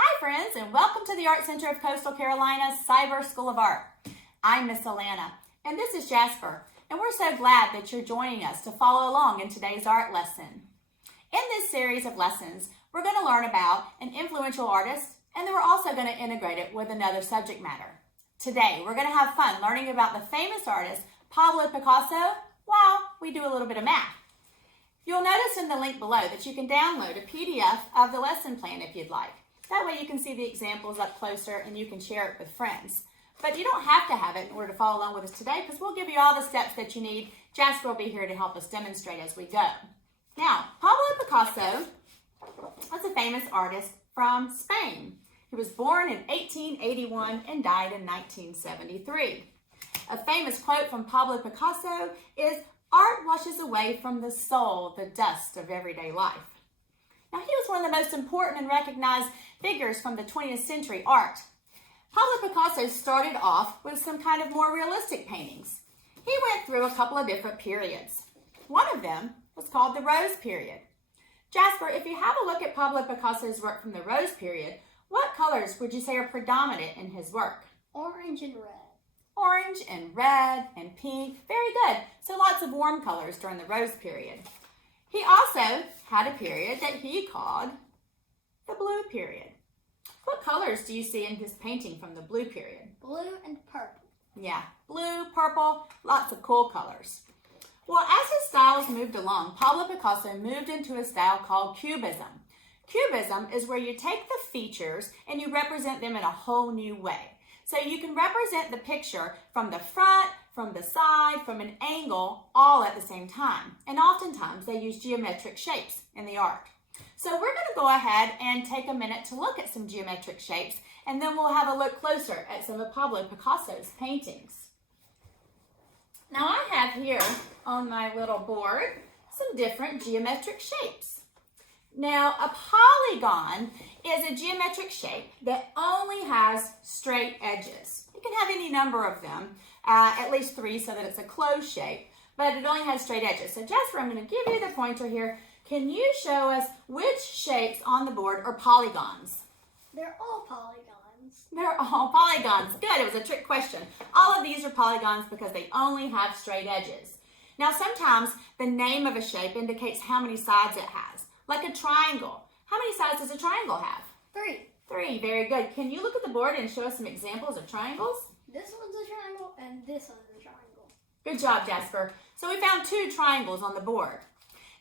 Hi friends, and welcome to the Art Center of Coastal Carolina's Cyber School of Art. I'm Miss Alana, and this is Jasper, and we're so glad that you're joining us to follow along in today's art lesson. In this series of lessons, we're going to learn about an influential artist, and then we're also going to integrate it with another subject matter. Today, we're going to have fun learning about the famous artist Pablo Picasso while we do a little bit of math. You'll notice in the link below that you can download a PDF of the lesson plan if you'd like. That way you can see the examples up closer and you can share it with friends. But you don't have to have it in order to follow along with us today because we'll give you all the steps that you need. Jasper will be here to help us demonstrate as we go. Now, Pablo Picasso was a famous artist from Spain. He was born in 1881 and died in 1973. A famous quote from Pablo Picasso is, "Art washes away from the soul the dust of everyday life." Now, he was one of the most important and recognized figures from the 20th century art. Pablo Picasso started off with some kind of more realistic paintings. He went through a couple of different periods. One of them was called the Rose period. Jasper, if you have a look at Pablo Picasso's work from the Rose period, what colors would you say are predominant in his work? Orange and red. Orange and red and pink. Very good. So lots of warm colors during the Rose period. He also had a period that he called the Blue period. What colors do you see in his painting from the Blue period? Blue and purple. Yeah, blue, purple, lots of cool colors. Well, as his styles moved along, Pablo Picasso moved into a style called Cubism. Cubism is where you take the features and you represent them in a whole new way. So you can represent the picture from the front, from the side, from an angle, all at the same time. And oftentimes they use geometric shapes in the art. So we're going to go ahead and take a minute to look at some geometric shapes, and then we'll have a look closer at some of Pablo Picasso's paintings. Now I have here on my little board some different geometric shapes. Now, a polygon is a geometric shape that only has straight edges. You can have any number of them, at least 3 so that it's a closed shape, but it only has straight edges. So Jasper, I'm going to give you the pointer here. Can you show us which shapes on the board are polygons? They're all polygons. They're all polygons. Good, it was a trick question. All of these are polygons because they only have straight edges. Now, sometimes the name of a shape indicates how many sides it has. Like a triangle. How many sides does a triangle have? 3. 3, very good. Can you look at the board and show us some examples of triangles? This one's a triangle and this one's a triangle. Good job, Jasper. So we found 2 triangles on the board.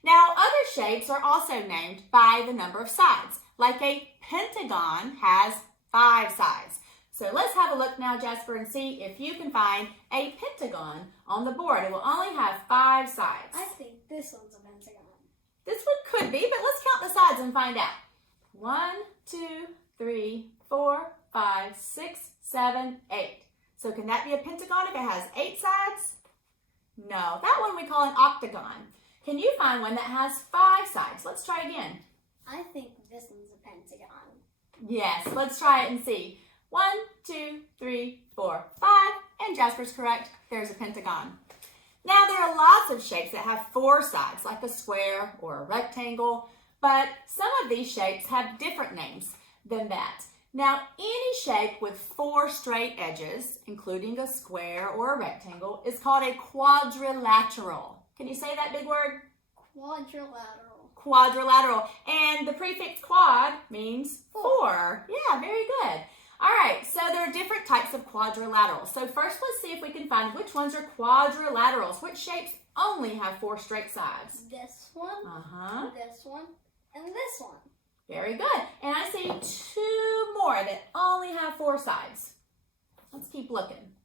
Now, other shapes are also named by the number of sides. Like a pentagon has 5 sides. So let's have a look now, Jasper, and see if you can find a pentagon on the board. It will only have 5 sides. I think this one's a pentagon. This one could be, but let's count the sides and find out. 1, 2, 3, 4, 5, 6, 7, 8. So can that be a pentagon if it has 8 sides? No, that one we call an octagon. Can you find one that has 5 sides? Let's try again. I think this one's a pentagon. Yes, let's try it and see. 1, 2, 3, 4, 5. And Jasper's correct. There's a pentagon. Now, there are lots of shapes that have 4 sides, like a square or a rectangle, but some of these shapes have different names than that. Now, any shape with 4 straight edges, including a square or a rectangle, is called a quadrilateral. Can you say that big word? Quadrilateral. Quadrilateral. And the prefix quad means 4. Yeah, very good. All right, so there are different types of quadrilaterals. So first, let's see if we can find which ones are quadrilaterals. Which shapes only have 4 straight sides? This one, this one, and this one. Very good. And I see 2 more that only have 4 sides. Let's keep looking.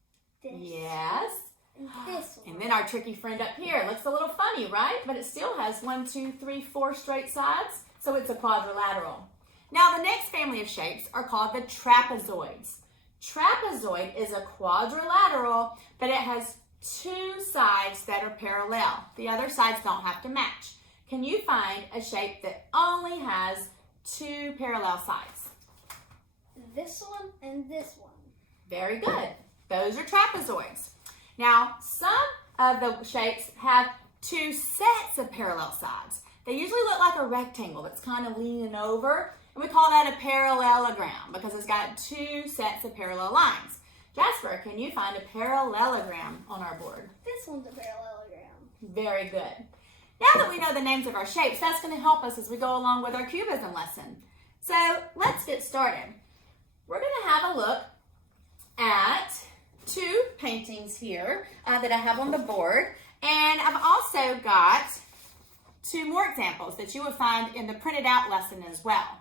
This. Yes. And this one. And then our tricky friend up here. Looks a little funny, right? But it still has 1, 2, 3, 4 straight sides. So it's a quadrilateral. Now, the next family of shapes are called the trapezoids. Trapezoid is a quadrilateral, but it has 2 sides that are parallel. The other sides don't have to match. Can you find a shape that only has 2 parallel sides? This one and this one. Very good. Those are trapezoids. Now, some of the shapes have 2 sets of parallel sides. They usually look like a rectangle that's kind of leaning over. And we call that a parallelogram because it's got two sets of parallel lines. Jasper, can you find a parallelogram on our board? This one's a parallelogram. Very good. Now that we know the names of our shapes, that's going to help us as we go along with our cubism lesson. So let's get started. We're going to have a look at two paintings here that I have on the board. And I've also got two more examples that you will find in the printed out lesson as well.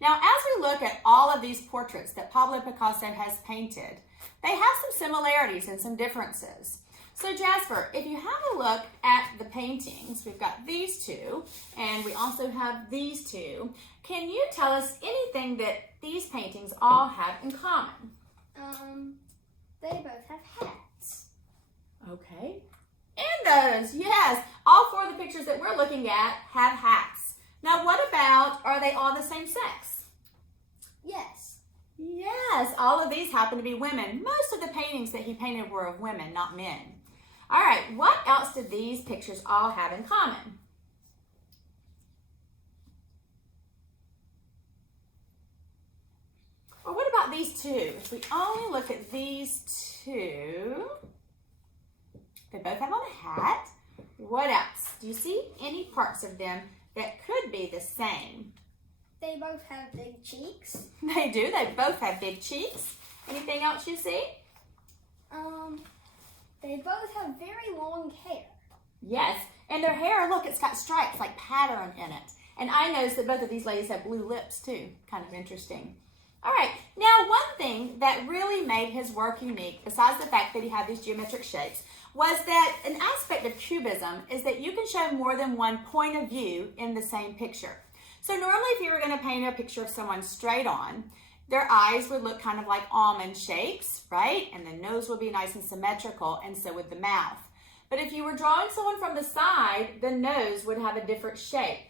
Now, as we look at all of these portraits that Pablo Picasso has painted, they have some similarities and some differences. So Jasper, if you have a look at the paintings, we've got these two, and we also have these two. Can you tell us anything that these paintings all have in common? They both have hats. Okay. And those, yes. All four of the pictures that we're looking at have hats. Now, what about, are they all the same sex? Yes. Yes, all of these happen to be women. Most of the paintings that he painted were of women, not men. All right, what else did these pictures all have in common? Or what about these two? If we only look at these two, they both have on a hat. What else? Do you see any parts of them that could be the same? They both have big cheeks. They do. They both have big cheeks. Anything else you see? They both have very long hair. Yes. And their hair, look, it's got stripes, like pattern in it. And I noticed that both of these ladies have blue lips too. Kind of interesting. All right. Now, one thing that really made his work unique, besides the fact that he had these geometric shapes, was that an aspect of cubism is that you can show more than one point of view in the same picture. So normally if you were going to paint a picture of someone straight on, their eyes would look kind of like almond shapes, right? And the nose would be nice and symmetrical, and so would the mouth. But if you were drawing someone from the side, the nose would have a different shape.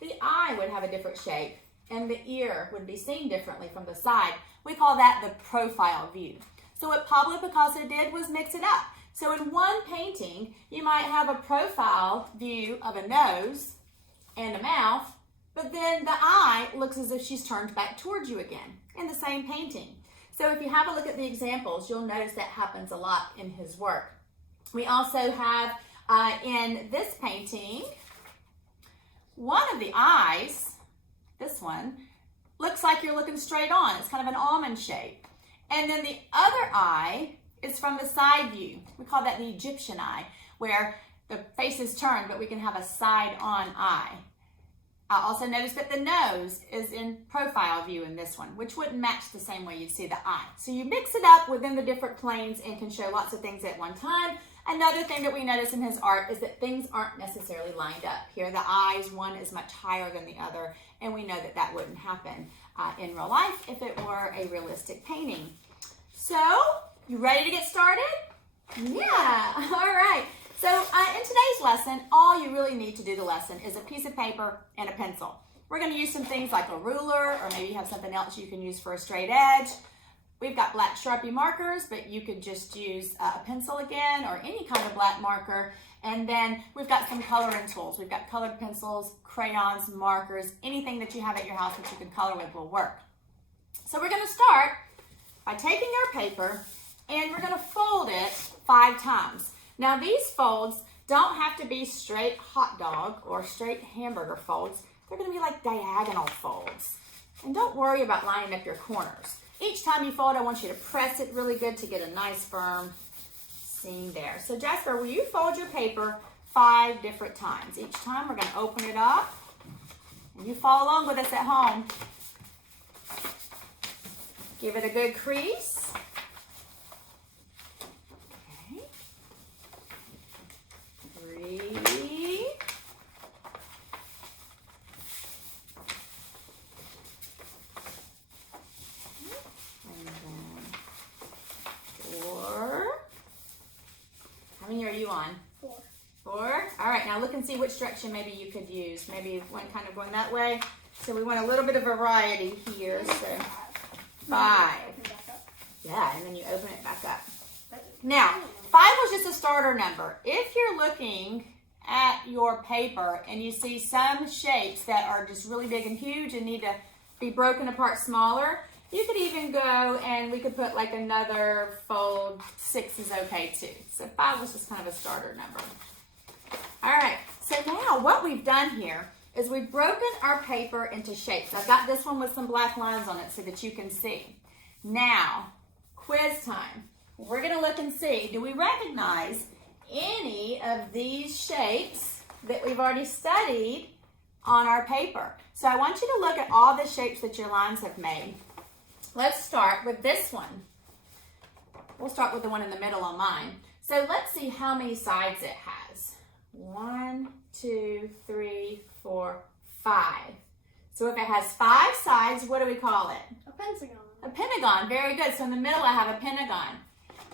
The eye would have a different shape, and the ear would be seen differently from the side. We call that the profile view. So what Pablo Picasso did was mix it up. So in one painting, you might have a profile view of a nose and a mouth, but then the eye looks as if she's turned back towards you again in the same painting. So if you have a look at the examples, you'll notice that happens a lot in his work. We also have in this painting, one of the eyes, this one, looks like you're looking straight on. It's kind of an almond shape. And then the other eye is from the side view. We call that the Egyptian eye, where the face is turned, but we can have a side-on eye. I also noticed that the nose is in profile view in this one, which wouldn't match the same way you'd see the eye. So you mix it up within the different planes and can show lots of things at one time. Another thing that we notice in his art is that things aren't necessarily lined up. Here, the eyes, one is much higher than the other, and we know that that wouldn't happen in real life if it were a realistic painting. So, you ready to get started? Yeah, all right. So in today's lesson, all you really need to do the lesson is a piece of paper and a pencil. We're going to use some things like a ruler, or maybe you have something else you can use for a straight edge. We've got black Sharpie markers, but you could just use a pencil again, or any kind of black marker. And then we've got some coloring tools. We've got colored pencils, crayons, markers, anything that you have at your house that you can color with will work. So we're going to start by taking our paper and we're going to fold it 5 times. Now these folds don't have to be straight hot dog or straight hamburger folds. They're going to be like diagonal folds. And don't worry about lining up your corners. Each time you fold, I want you to press it really good to get a nice firm seam there. So Jasper, will you fold your paper 5 different times? Each time we're going to open it up. And you follow along with us at home. Give it a good crease. Okay. 3. And then 4. How many are you on? 4. 4? All right, now look and see which direction maybe you could use. Maybe one kind of going that way. So we want a little bit of variety here. So 5. Yeah, and then you open it back up. Now, 5 was just a starter number. If you're looking at your paper and you see some shapes that are just really big and huge and need to be broken apart smaller. You could even go and we could put like another fold. 6 is okay too. So 5 was just kind of a starter number. All right, so now what we've done here is we've broken our paper into shapes. I've got this one with some black lines on it so that you can see. Now, quiz time. We're gonna look and see, do we recognize any of these shapes that we've already studied on our paper? So I want you to look at all the shapes that your lines have made. Let's start with this one. We'll start with the one in the middle on mine. So let's see how many sides it has. 1, 2, 3, 4, 5. So if it has 5 sides, what do we call it? A pentagon. A pentagon, very good. So in the middle I have a pentagon.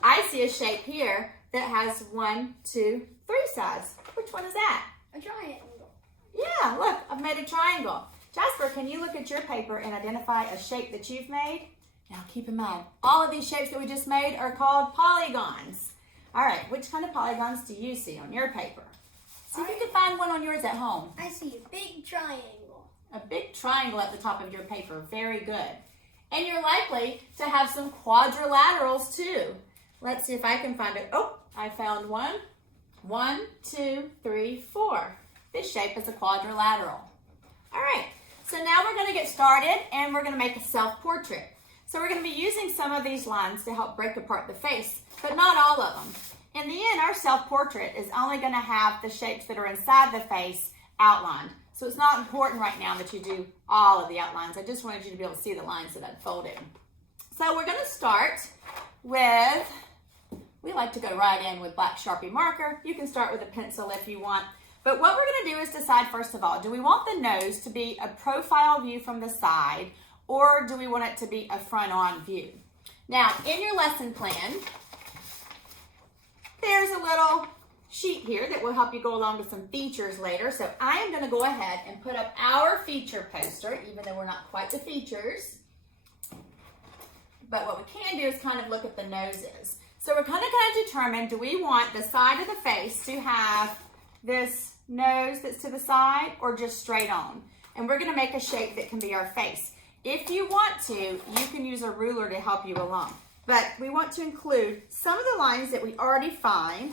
I see a shape here that has 1, 2, 3 sides. Which one is that? A triangle. Yeah, look, I've made a triangle. Jasper, can you look at your paper and identify a shape that you've made? Now keep in mind, all of these shapes that we just made are called polygons. All right, which kind of polygons do you see on your paper? See if you can find one on yours at home. I see a big triangle. A big triangle at the top of your paper, very good. And you're likely to have some quadrilaterals too. Let's see if I can find it. Oh, I found one. 1, 2, 3, 4. This shape is a quadrilateral. All right, so now we're going to get started and we're going to make a self-portrait. So we're going to be using some of these lines to help break apart the face, but not all of them. In the end, our self-portrait is only going to have the shapes that are inside the face outlined. So it's not important right now that you do all of the outlines. I just wanted you to be able to see the lines that I've folded. So we're going to start with, we like to go right in with black Sharpie marker. You can start with a pencil if you want. But what we're going to do is decide, first of all, do we want the nose to be a profile view from the side, or do we want it to be a front-on view? Now, in your lesson plan, there's a little sheet here that will help you go along with some features later. So I am going to go ahead and put up our feature poster, even though we're not quite the features. But what we can do is kind of look at the noses. So we're kind of determine, do we want the side of the face to have this nose that's to the side or just straight on? And we're going to make a shape that can be our face. If you want to, you can use a ruler to help you along. But we want to include some of the lines that we already find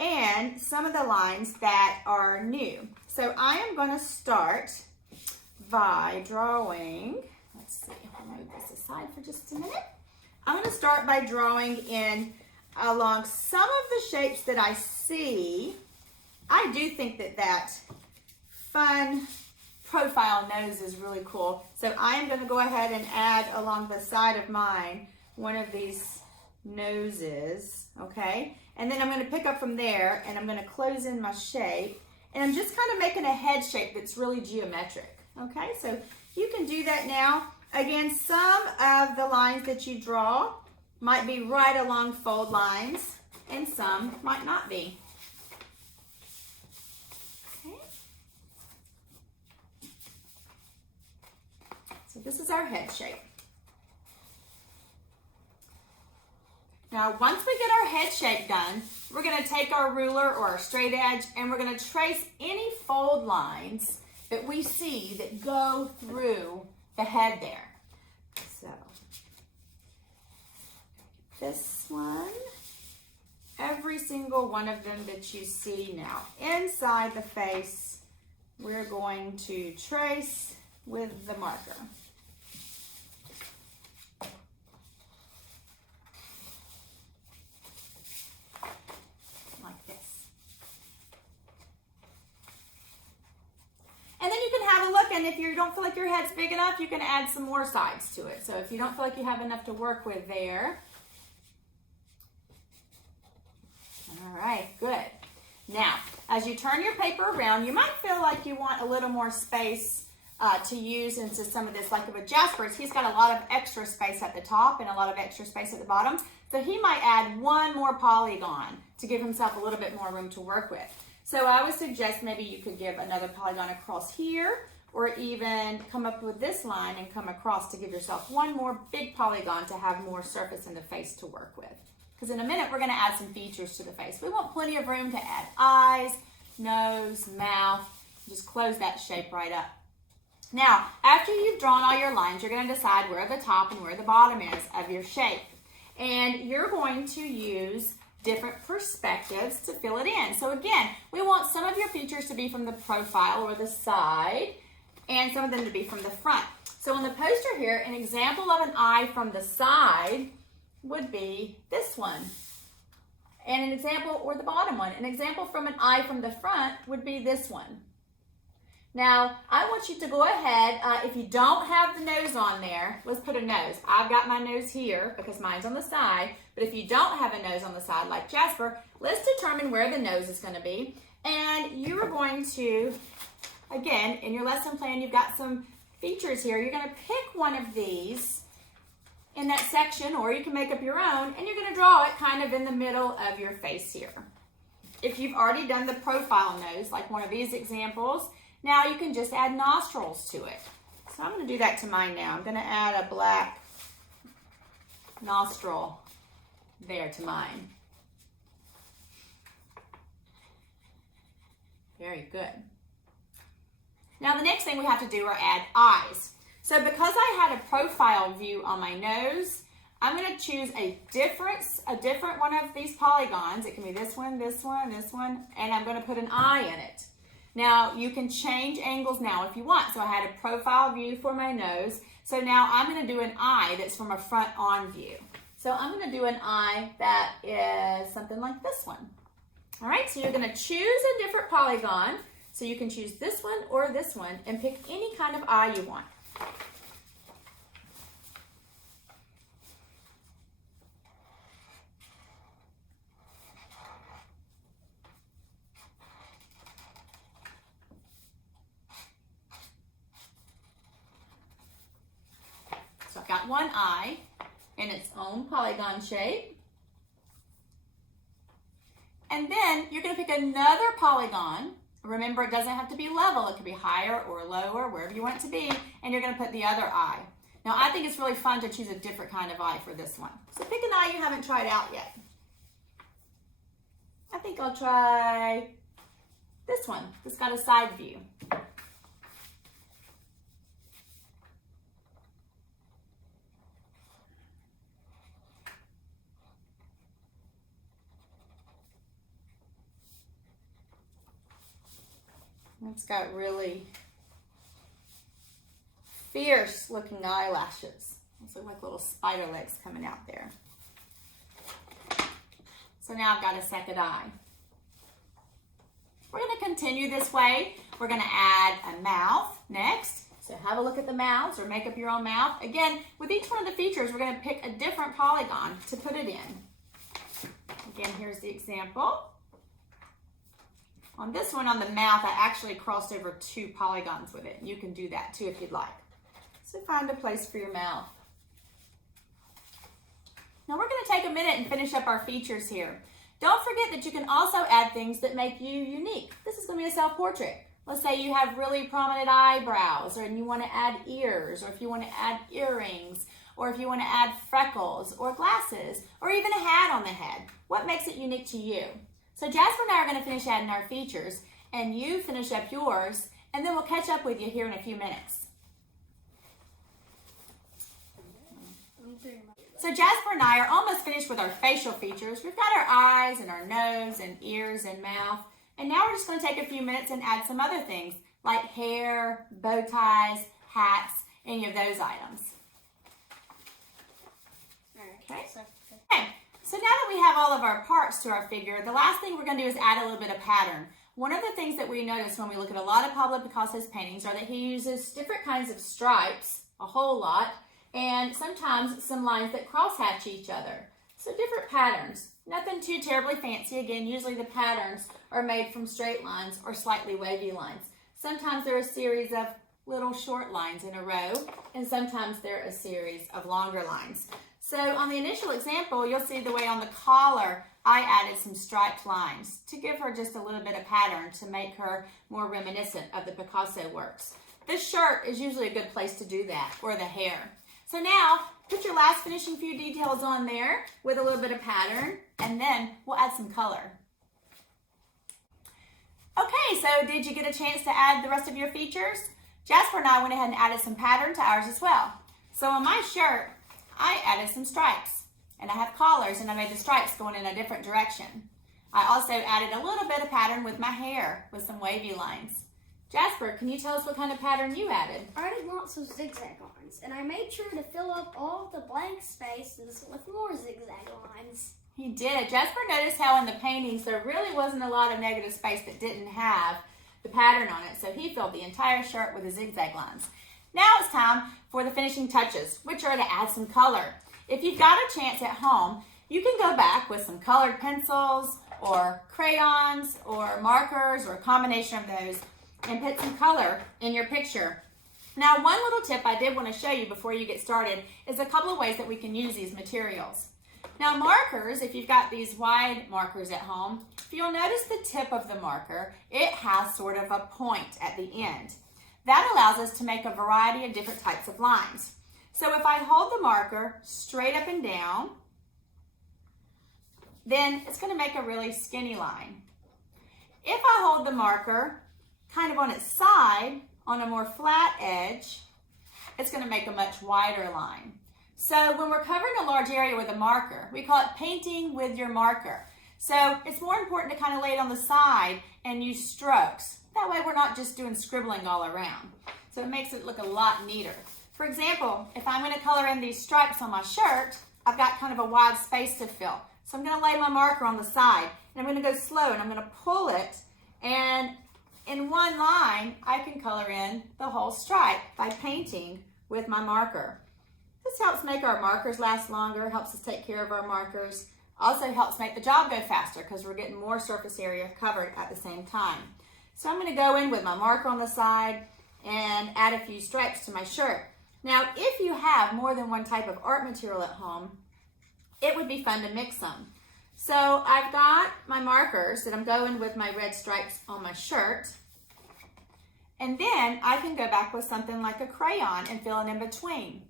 and some of the lines that are new. So I am going to start by drawing, let's see, I'll move this aside for just a minute. I'm going to start by drawing in along some of the shapes that I see. I do think that fun profile nose is really cool. So I am going to go ahead and add along the side of mine one of these noses, okay? And then I'm going to pick up from there and I'm going to close in my shape. And I'm just kind of making a head shape that's really geometric, okay? So you can do that now. Again, some of the lines that you draw might be right along fold lines and some might not be. Okay. So this is our head shape. Now, once we get our head shape done, we're going to take our ruler or our straight edge and we're going to trace any fold lines that we see that go through the head there. So, this one, every single one of them that you see now inside the face, we're going to trace with the marker. Like this. And then you can have a look, and if you don't feel like your head's big enough, you can add some more sides to it. So if you don't feel like you have enough to work with there. All right, good. Now, as you turn your paper around, you might feel like you want a little more space to use into some of this. Like with Jasper's, he's got a lot of extra space at the top and a lot of extra space at the bottom. So he might add one more polygon to give himself a little bit more room to work with. So I would suggest maybe you could give another polygon across here, or even come up with this line and come across to give yourself one more big polygon to have more surface in the face to work with. Because in a minute, we're going to add some features to the face. We want plenty of room to add eyes, nose, mouth. Just close that shape right up. Now, after you've drawn all your lines, you're going to decide where the top and where the bottom is of your shape. And you're going to use different perspectives to fill it in. So again, we want some of your features to be from the profile or the side, and some of them to be from the front. So on the poster here, an example of an eye from the side would be this one. And an example, or the bottom one, an example from an eye from the front would be this one. Now, I want you to go ahead, if you don't have the nose on there, let's put a nose. I've got my nose here because mine's on the side, but if you don't have a nose on the side like Jasper, let's determine where the nose is going to be. And you are going to, again, in your lesson plan, you've got some features here. You're going to pick one of these in that section, or you can make up your own, and you're going to draw it kind of in the middle of your face here. If you've already done the profile nose, like one of these examples, now you can just add nostrils to it. So I'm going to do that to mine now. I'm going to add a black nostril there to mine. Very good. Now the next thing we have to do are add eyes. So because I had a profile view on my nose, I'm going to choose a different one of these polygons. It can be this one, this one, this one, and I'm going to put an eye in it. Now, you can change angles now if you want. So I had a profile view for my nose. So now I'm going to do an eye that's from a front-on view. So I'm going to do an eye that is something like this one. All right, so you're going to choose a different polygon. So you can choose this one or this one and pick any kind of eye you want. So I've got one eye in its own polygon shape. And then you're going to pick another polygon. Remember, it doesn't have to be level. It could be higher or lower, wherever you want it to be. And you're going to put the other eye. Now, I think it's really fun to choose a different kind of eye for this one. So pick an eye you haven't tried out yet. I think I'll try this one. It's got a side view. It's got really fierce looking eyelashes. Those look like little spider legs coming out there. So now I've got a second eye. We're going to continue this way. We're going to add a mouth next. So have a look at the mouths or make up your own mouth. Again, with each one of the features, we're going to pick a different polygon to put it in. Again, here's the example. On this one, on the mouth, I actually crossed over 2 polygons with it. You can do that too if you'd like. So find a place for your mouth. Now we're going to take a minute and finish up our features here. Don't forget that you can also add things that make you unique. This is going to be a self-portrait. Let's say you have really prominent eyebrows, or you want to add ears, or if you want to add earrings, or if you want to add freckles, or glasses, or even a hat on the head. What makes it unique to you? So Jasper and I are going to finish adding our features, and you finish up yours, and then we'll catch up with you here in a few minutes. So Jasper and I are almost finished with our facial features. We've got our eyes and our nose and ears and mouth, and now we're just going to take a few minutes and add some other things like hair, bow ties, hats, any of those items. Okay. Okay. So now that we have all of our parts to our figure, the last thing we're going to do is add a little bit of pattern. One of the things that we notice when we look at a lot of Pablo Picasso's paintings are that he uses different kinds of stripes, a whole lot, and sometimes some lines that crosshatch each other. So different patterns. Nothing too terribly fancy. Again, usually the patterns are made from straight lines or slightly wavy lines. Sometimes they're a series of little short lines in a row, and sometimes they're a series of longer lines. So on the initial example, you'll see the way on the collar, I added some striped lines to give her just a little bit of pattern to make her more reminiscent of the Picasso works. This shirt is usually a good place to do that, or the hair. So now, put your last finishing few details on there with a little bit of pattern, and then we'll add some color. Okay, so did you get a chance to add the rest of your features? Jasper and I went ahead and added some pattern to ours as well. So on my shirt, I added some stripes. And I have collars, and I made the stripes going in a different direction. I also added a little bit of pattern with my hair with some wavy lines. Jasper, can you tell us what kind of pattern you added? I added lots of zigzag lines, and I made sure to fill up all the blank spaces with more zigzag lines. He did. Jasper noticed how in the paintings there really wasn't a lot of negative space that didn't have the pattern on it, so he filled the entire shirt with the zigzag lines. Now it's time for the finishing touches, which are to add some color. If you've got a chance at home, you can go back with some colored pencils or crayons or markers or a combination of those and put some color in your picture. Now, one little tip I did want to show you before you get started is a couple of ways that we can use these materials. Now, markers, if you've got these wide markers at home, if you'll notice the tip of the marker, it has sort of a point at the end. That allows us to make a variety of different types of lines. So if I hold the marker straight up and down, then it's going to make a really skinny line. If I hold the marker kind of on its side, on a more flat edge, it's going to make a much wider line. So when we're covering a large area with a marker, we call it painting with your marker. So it's more important to kind of lay it on the side and use strokes. That way we're not just doing scribbling all around. So it makes it look a lot neater. For example, if I'm going to color in these stripes on my shirt, I've got kind of a wide space to fill. So I'm going to lay my marker on the side, and I'm going to go slow, and I'm going to pull it, and in one line, I can color in the whole stripe by painting with my marker. This helps make our markers last longer, helps us take care of our markers, also helps make the job go faster because we're getting more surface area covered at the same time. So I'm going to go in with my marker on the side and add a few stripes to my shirt. Now, if you have more than one type of art material at home, it would be fun to mix them. So I've got my markers that I'm going with my red stripes on my shirt. And then I can go back with something like a crayon and fill it in between.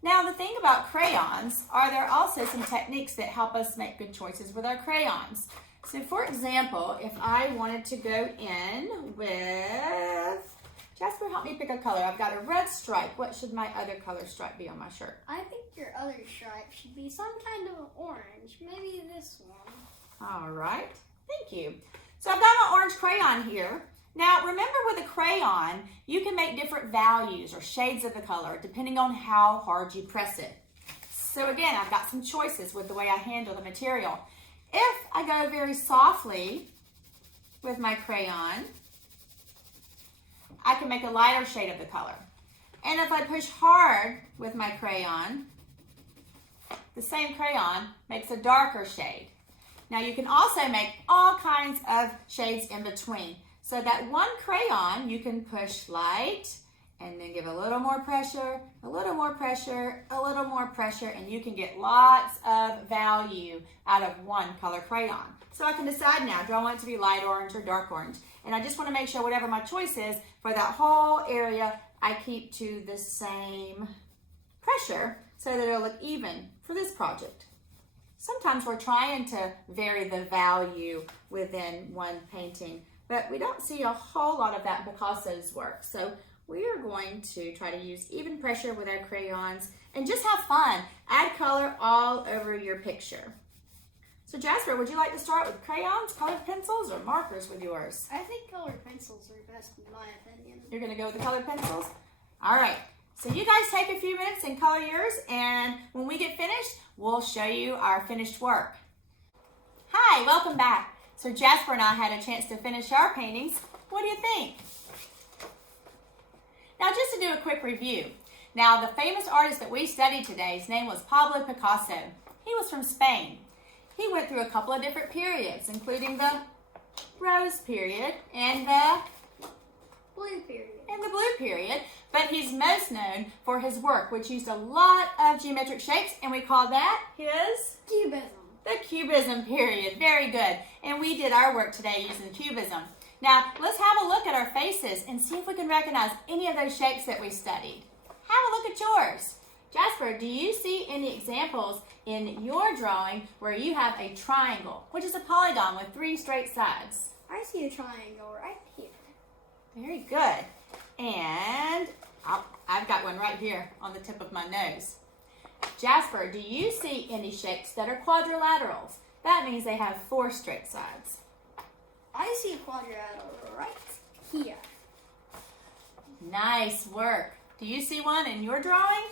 Now the thing about crayons are there are also some techniques that help us make good choices with our crayons. So for example, if I wanted to go in with, Jasper, help me pick a color. I've got a red stripe. What should my other color stripe be on my shirt? I think your other stripe should be some kind of orange. Maybe this one. All right. Thank you. So I've got my orange crayon here. Now remember with a crayon, you can make different values or shades of the color depending on how hard you press it. So again, I've got some choices with the way I handle the material. If I go very softly with my crayon, I can make a lighter shade of the color. And if I push hard with my crayon, the same crayon makes a darker shade. Now you can also make all kinds of shades in between. So that one crayon, you can push light and then give a little more pressure, a little more pressure, a little more pressure, and you can get lots of value out of one color crayon. So I can decide now, do I want it to be light orange or dark orange? And I just want to make sure whatever my choice is for that whole area, I keep to the same pressure so that it'll look even for this project. Sometimes we're trying to vary the value within one painting, but we don't see a whole lot of that in Picasso's work. So we are going to try to use even pressure with our crayons and just have fun. Add color all over your picture. So Jasper, would you like to start with crayons, colored pencils, or markers with yours? I think colored pencils are best in my opinion. You're going to go with the colored pencils? All right. So you guys take a few minutes and color yours, and when we get finished, we'll show you our finished work. Hi, welcome back. So Jasper and I had a chance to finish our paintings. What do you think? Now just to do a quick review. Now the famous artist that we studied today, his name was Pablo Picasso. He was from Spain. He went through a couple of different periods, including the Rose period and the Blue period. But he's most known for his work, which used a lot of geometric shapes, and we call that his Cubism. The Cubism period. Very good. And we did our work today using the Cubism. Now, let's have a look at our faces and see if we can recognize any of those shapes that we studied. Have a look at yours. Jasper, do you see any examples in your drawing where you have a triangle, which is a polygon with 3 straight sides? I see a triangle right here. Very good. And I've got one right here on the tip of my nose. Jasper, do you see any shapes that are quadrilaterals? That means they have 4 straight sides. I see a quadrilateral right here. Nice work. Do you see one in your drawing?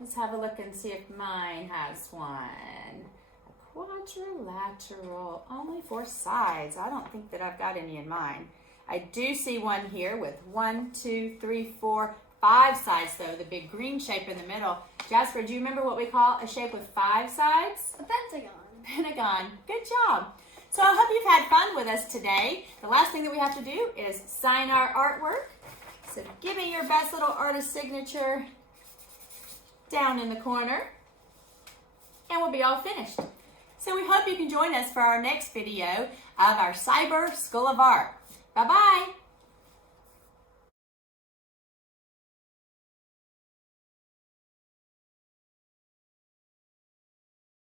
Let's have a look and see if mine has one. A quadrilateral, only 4 sides. I don't think that I've got any in mine. I do see one here with 1, 2, 3, 4, 5 sides though, the big green shape in the middle. Jasper, do you remember what we call a shape with 5 sides? A pentagon. Pentagon. Good job. So I hope you've had fun with us today. The last thing that we have to do is sign our artwork. So give me your best little artist signature down in the corner, and we'll be all finished. So we hope you can join us for our next video of our Cyber School of Art. Bye-bye.